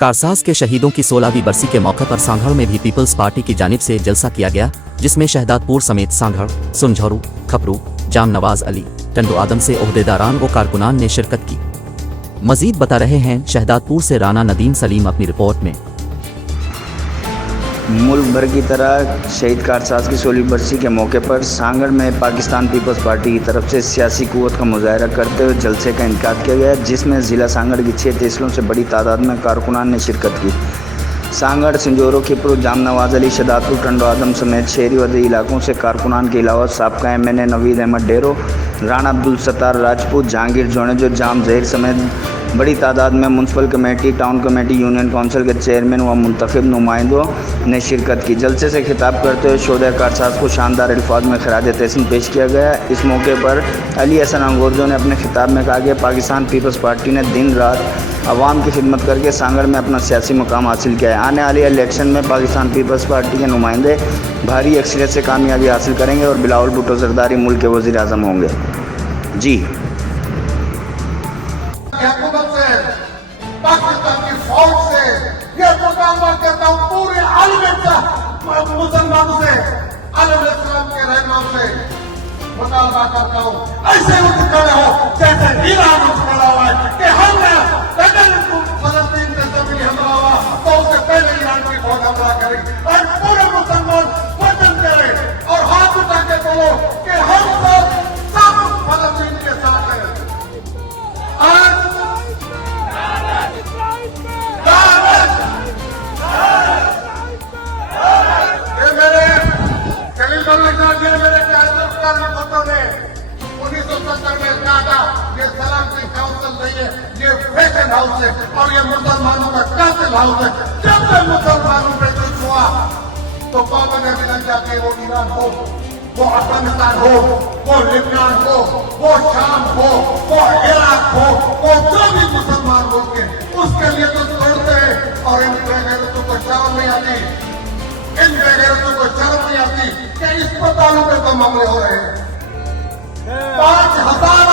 कारसाज के शहीदों की 16वीं बरसी के मौके पर सांगड़ में भी पीपल्स पार्टी की जानिब से जलसा किया गया, जिसमें शहदादपुर समेत सांगड़, सुनझरू, खपरू, जाम नवाज अली, टंडो आदम से ओहदेदारान व कारकुनान ने शिरकत की। मजीद बता रहे हैं शहदादपुर से राना नदीम सलीम अपनी रिपोर्ट में। मुल्क भर की तरह शहीद कारसाज की 16वीं बरसी के मौके पर सांगड़ में पाकिस्तान पीपल्स पार्टी की तरफ से सियासी कुव्वत का मुजाहरा करते हुए जलसे का इनेकाद किया गया, जिसमें ज़िला सांगड़ की 6 तहसीलों से बड़ी तादाद में कारकुनान ने शिरकत की। सांगड़, संजोरो, खिपरू, जाम नवाज अली, शहदादपुर, टंडो आदम समेत शहरी व देहाती इलाकों से कारकुनान के अलावा साबका MNA नवीद अहमद डेरो, राणा अब्दुल सत्तार राजपूत, जहांगीर जोनेजो, जाम जहीर समेत बड़ी तादाद में municipal committee, town committee, union council के चेयरमैन व मुंतखब नुमाइंदों ने शिरकत की। जलसे से खिताब करते हुए शोधा कारसाज को शानदार अल्फाज में खराज तहसीन पेश किया गया। इस मौके पर अली हसन अंगोरजो ने अपने खिताब में कहा कि पाकिस्तान पीपल्स पार्टी ने दिन रात आवाम की खिदमत करके सांगड़ में अपना सियासी मुकाम हासिल किया है। आने वाले इलेक्शन में पाकिस्तान पीपल्स पार्टी के नुमाइंदे भारी अक्सरियत से कामयाबी हासिल करेंगे और बिलावल भुट्टो जरदारी मुल्क के वज़ीर आज़म होंगे। जी पाकिस्तान की फौज से ये मुतालबा करता हूँ, पूरे मुसलमानों से, अलैहिस्सलाम के रहनुमा से मुतालबा करता हूँ, ऐसे उठ खड़े हो जैसे ईरान उठ खड़ा हुआ है कि हमने अगर फलस्तीन पे जमीन हमला हुआ तो उससे पहले ईरान की फौज हमला करेगी और पूरे मुसलमान वतन करे और हाथ उठा के बोलो कि हम सब फलस्तीन के साथ हैं। आज मेरे भुट्टो ने 1970 में कहा था ये सलामती काउंसिल नहीं है, ये फैशन हाउस है और ये मुसलमानों का कातिल हाउस है। जब से मुसलमानों पे कुछ हुआ तो पाबंदी लग जाती है, वो ईरान हो, वो अफगानिस्तान हो, वो लिबनान हो, वो शाम हो, वो इराक हो, वो जो भी मुसलमान लोग हैं उसके लिए तो छोड़ते हैं और इन बेगैरतों को शर्म नहीं आती, इन बेगैरतों को शर्म नहीं आती कि अस्पतालों में तो मामले हो रहे हैं। 5000